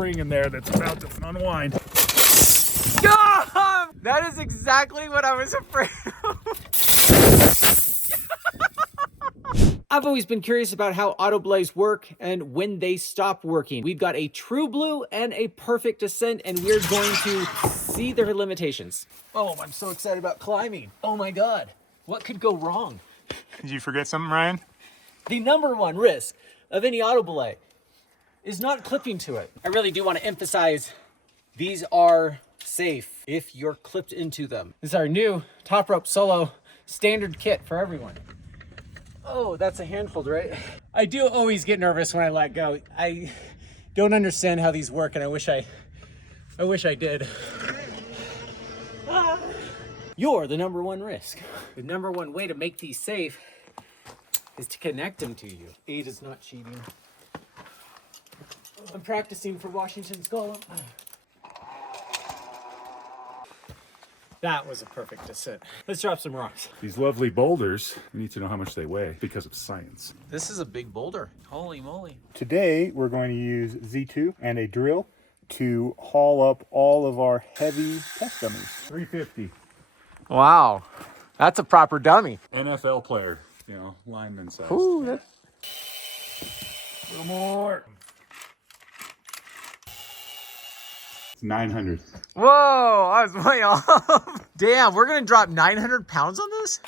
spring in there that's about to unwind. God! That is exactly what I was afraid of. I've always been curious about how AutoBelays work and when they stop working. We've got a true blue and a perfect descent, and we're going to see their limitations. Oh, I'm so excited about climbing. Oh my God, what could go wrong? Did you forget something, Ryan? The #1 risk of any AutoBelay is not clipping to it. I really do want to emphasize these are safe if you're clipped into them. This is our new top rope solo standard kit for everyone. Oh, that's a handhold, right? I do always get nervous when I let go. I don't understand how these work, and I wish I did. You're the #1 risk. The #1 way to make these safe is to connect them to you. Aid is not cheating. I'm practicing for Washington's Golem. That was a perfect descent. Let's drop some rocks. These lovely boulders, we need to know how much they weigh because of science. This is a big boulder. Holy moly. Today, we're going to use Z2 and a drill to haul up all of our heavy test dummies. 350. Wow. That's a proper dummy. NFL player, you know, lineman size. Ooh, that's... A little more. 900. Whoa, I was way off. Damn, we're gonna drop 900 pounds on this?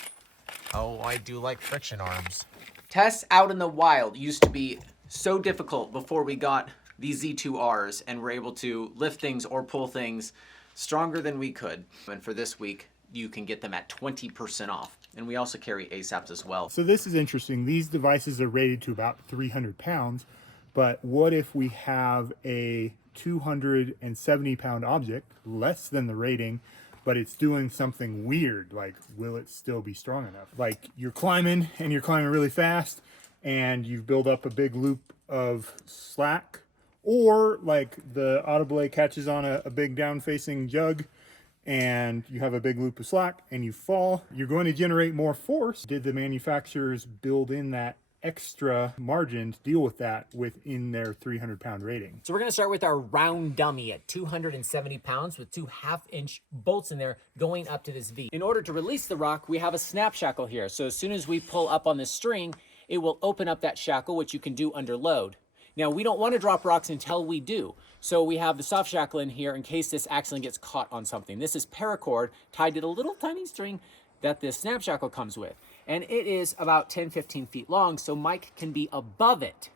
Oh, I do like friction arms. Tests out in the wild used to be so difficult before we got these Z2Rs and were able to lift things or pull things stronger than we could. And for this week, you can get them at 20% off. And we also carry ASAPs as well. So this is interesting. These devices are rated to about 300 pounds, but what if we have a 270 pound object, less than the rating, but it's doing something weird? Like, will it still be strong enough? Like, you're climbing and you're climbing really fast and you build up a big loop of slack, or like the AutoBelay catches on a big down facing jug and you have a big loop of slack and you fall, you're going to generate more force. Did the manufacturers build in that extra margin to deal with that within their 300 pound rating? So we're gonna start with our round dummy at 270 pounds with 2 1/2-inch bolts in there going up to this V. In order to release the rock, we have a snap shackle here. So as soon as we pull up on this string, it will open up that shackle, which you can do under load. Now, we don't want to drop rocks until we do. So we have the soft shackle in here in case this accidentally gets caught on something. This is paracord tied to the little tiny string that this snap shackle comes with. And it is about 10-15 feet long, so Mike can be above it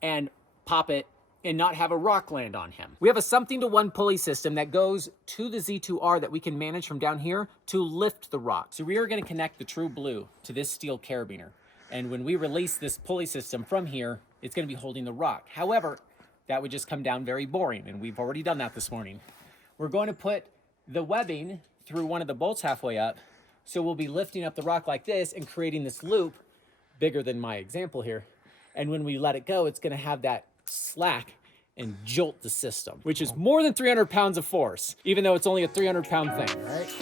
and pop it and not have a rock land on him. We have a something to one pulley system that goes to the Z2R that we can manage from down here to lift the rock. So we are gonna connect the true blue to this steel carabiner. And when we release this pulley system from here, it's gonna be holding the rock. However, that would just come down very boring, and we've already done that this morning. We're going to put the webbing through one of the bolts halfway up, so we'll be lifting up the rock like this and creating this loop bigger than my example here. And when we let it go, it's gonna have that slack and jolt the system, which is more than 300 pounds of force, even though it's only a 300-pound thing, right?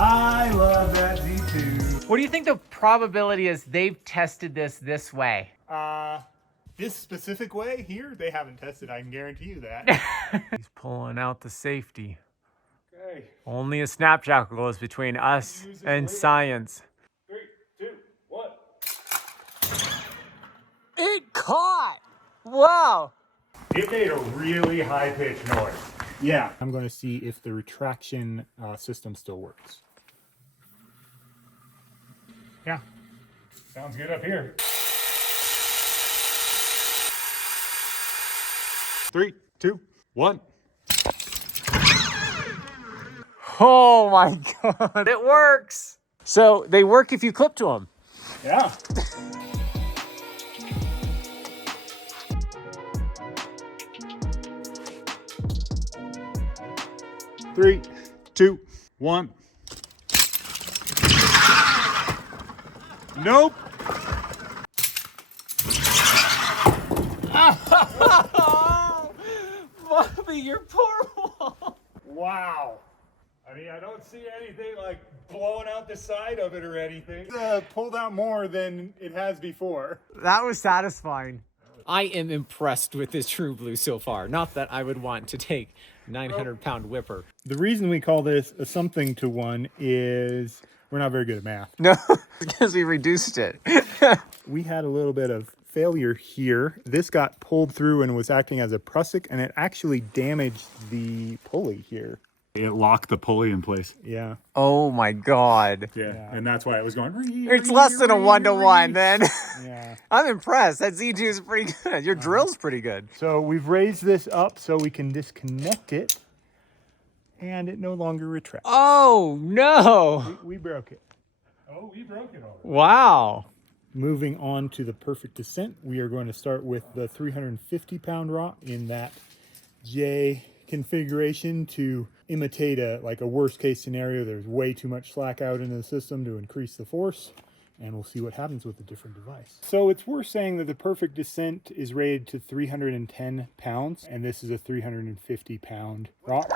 I love that Z2. What do you think the probability is they've tested this way? This specific way here, they haven't tested, I can guarantee you that. He's pulling out the safety. Okay. Only a snap shackle goes between us and science. 3, 2, 1. It caught! Wow! It made a really high-pitched noise. Yeah. I'm going to see if the retraction system still works. Yeah. Sounds good up here. 3, 2, 1. Oh my God, it works! So they work if you clip to them. Yeah. Three, 2, 1. Nope. Bobby, you're poor. Wow. I mean, I don't see anything like blowing out the side of it or anything. Pulled out more than it has before. That was satisfying. I am impressed with this True Blue so far. Not that I would want to take 900-pound whipper. The reason we call this a something to one is we're not very good at math. No, because we reduced it. We had a little bit of failure here. This got pulled through and was acting as a prusik, and it actually damaged the pulley here. It locked the pulley in place. Yeah. Oh my God. Yeah, and that's why it was going. It's less than a 1-to-1 then. Yeah. I'm impressed. That Z2 is pretty good. Your drill's pretty good. So we've raised this up so we can disconnect it, and it no longer retracts. Oh no. We broke it. Oh, we broke it already. Wow. Moving on to the perfect descent, we are going to start with the 350-pound rock in that J configuration to imitate a worst case scenario. There's way too much slack out in the system to increase the force, and we'll see what happens with a different device. So it's worth saying that the perfect descent is rated to 310 pounds, and this is a 350-pound rock.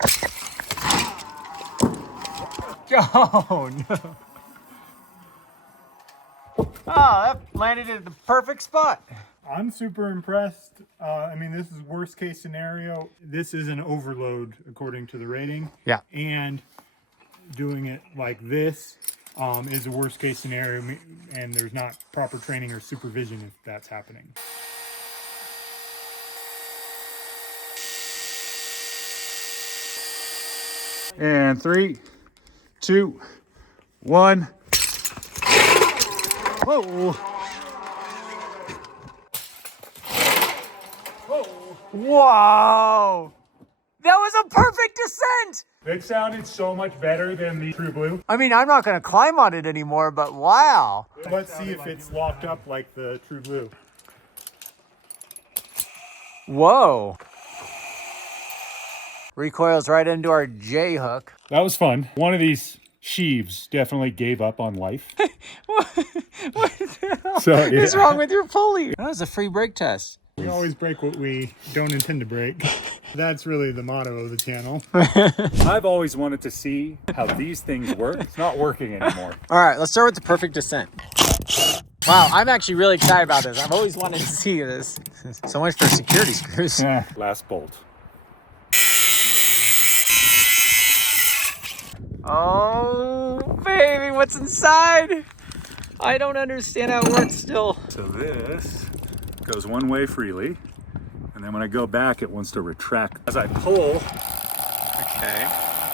Oh no. Oh, that landed in the perfect spot. I'm super impressed. I mean, this is worst case scenario. This is an overload according to the rating. Yeah. And doing it like this is a worst case scenario, and there's not proper training or supervision if that's happening. And 3, 2, 1. Whoa! Whoa! That was a perfect descent! It sounded so much better than the True Blue. I mean, I'm not going to climb on it anymore, but wow. Let's see if it's locked up like the True Blue. Whoa. Recoils right into our J hook. That was fun. One of these sheaves definitely gave up on life. What the hell So, is yeah. wrong with your pulley? That was a free brake test. We always break what we don't intend to break. That's really the motto of the channel. I've always wanted to see how these things work. It's not working anymore. All right, let's start with the perfect descent. Wow, I'm actually really excited about this. I've always wanted to see this. So much for security screws. Last bolt. Oh, baby, what's inside? I don't understand how it works still. So this goes one way freely, and then when I go back, it wants to retract as I pull. Okay.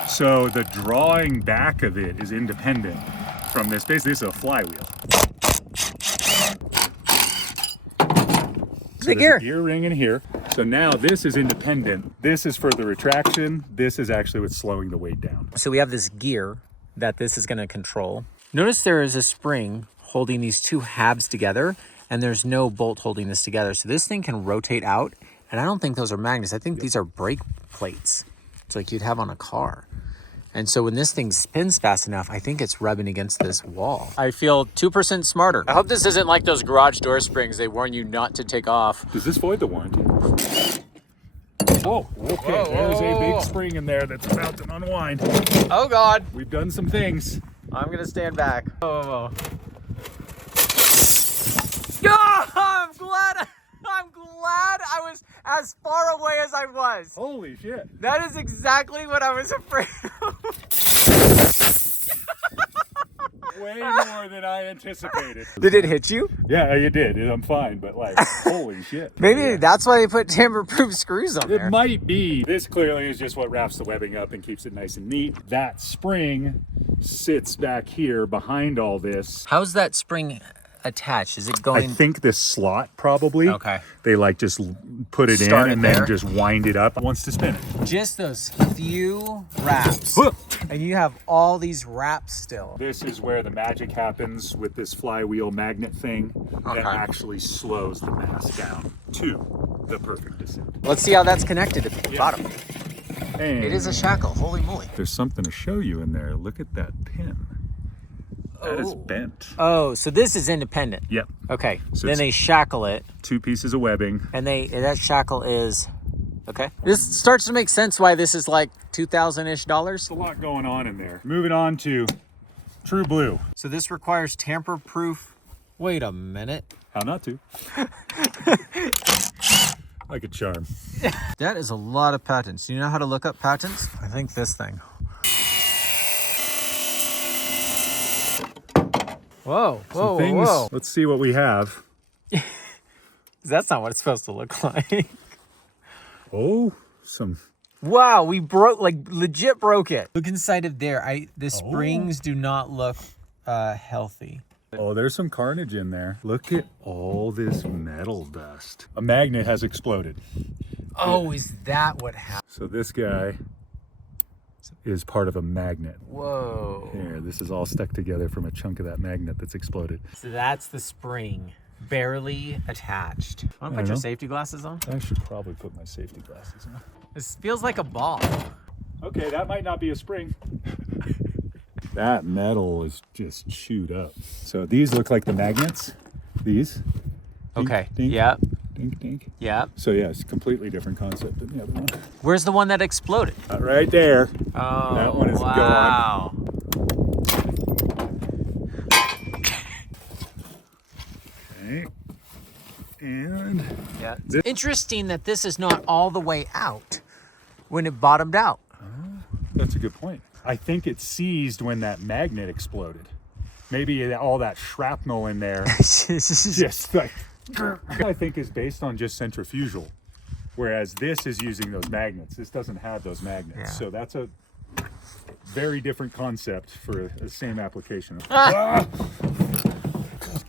So the drawing back of it is independent from this. Basically, this is a flywheel. So The gear. there's a gear ring in here. So now this is independent. This is for the retraction. This is actually what's slowing the weight down. So we have this gear that this is going to control. Notice there is a spring holding these two halves together, and there's no bolt holding this together. So this thing can rotate out, and I don't think those are magnets. I think these are brake plates. It's like you'd have on a car. And so when this thing spins fast enough, I think it's rubbing against this wall. I feel 2% smarter. I hope this isn't like those garage door springs they warn you not to take off. Does this void the warranty? Oh, okay. There's a big spring in there that's about to unwind. Oh God. We've done some things. I'm gonna stand back. Oh. I'm glad I was as far away as I was. Holy shit. That is exactly what I was afraid of. Way more than I anticipated. Did it hit you? Yeah, it did. I'm fine, but like, holy shit. Maybe Yeah. that's why they put tamper-proof screws on there. It might be. This clearly is just what wraps the webbing up and keeps it nice and neat. That spring sits back here behind all this. How's that spring attached? Is it I going? think this slot probably. Okay. They like just put it Start in it and there. then just wind it up. Wants to spin it. Just those few wraps. Whoa. And you have all these wraps still. This is where the magic happens with this flywheel magnet thing Okay. that actually slows the mass down to the perfect descent. Let's see how that's connected at the bottom. And It is a shackle. Holy moly. there's something to show you in there. Look at that pin. That is bent. Oh, so this is independent. Yep. Okay. So then it's- they shackle it, 2 pieces of webbing. and that shackle is Okay. This starts to make sense why this is like $2,000-ish. There's a lot going on in there. Moving on to True Blue. So this requires tamper-proof. Wait a minute. How not to? Like a charm. That is a lot of patents. Do you know how to look up patents? I think this thing. Whoa, whoa, whoa. Let's see what we have. That's not what it's supposed to look like. Oh, some. Wow, we broke, like legit broke it. Look inside of there. The springs do not look healthy. Oh, there's some carnage in there. Look at all this metal dust. A magnet has exploded. Oh, is that what happened? So this guy is part of a magnet. Whoa. Here, this is all stuck together from a chunk of that magnet that's exploded. So that's the spring, barely attached. Want to put your safety glasses on? I should probably put my safety glasses on. This feels like a ball. Okay, that might not be a spring. That metal is just chewed up. So these look like the magnets. These. Okay. Dink, Yep. Dink, dink. Yep. So yeah, it's a completely different concept than the other one. Where's the one that exploded? Right there. Oh, that one is wow. Okay. And Yeah. It's interesting that this is not all the way out when it bottomed out. that's a good point. I think it seized when that magnet exploded. Maybe all that shrapnel in there just like, I think is based on just centrifugal. Whereas this is using those magnets. This doesn't have those magnets. Yeah. So that's a very different concept for the same application. Good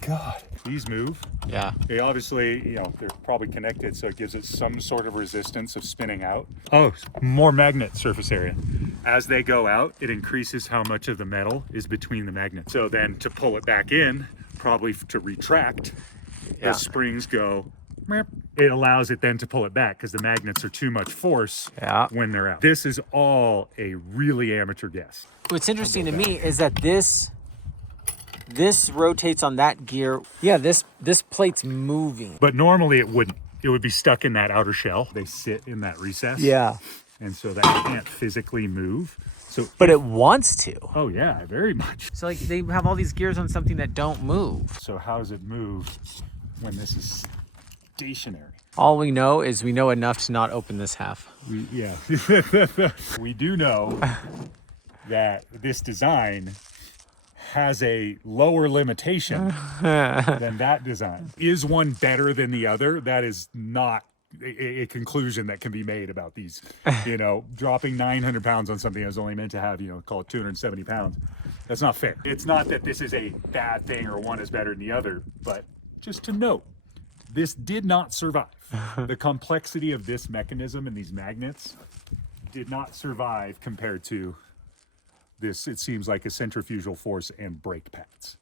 God. These move. Yeah. They obviously, they're probably connected, so it gives it some sort of resistance of spinning out. Oh, more magnet surface area. As they go out, it increases how much of the metal is between the magnets. So then to pull it back in, probably to retract, the springs go, meep. It allows it then to pull it back because the magnets are too much force when they're out. This is all a really amateur guess. What's interesting to me is that this rotates on that gear. Yeah, this plate's moving. But normally it wouldn't. It would be stuck in that outer shell. They sit in that recess. Yeah. And so that can't physically move. So, But it wants to. oh yeah, very much. So like they have all these gears on something that don't move. So how does it move when this is stationary? All we know is we know enough to not open this half. We do know that this design has a lower limitation than that design. Is one better than the other? That is not a conclusion that can be made about these. Dropping 900 pounds on something that's only meant to have, call it 270 pounds. That's not fair. It's not that this is a bad thing or one is better than the other, but just to note, this did not survive. The complexity of this mechanism and these magnets did not survive compared to this. It seems like a centrifugal force and brake pads.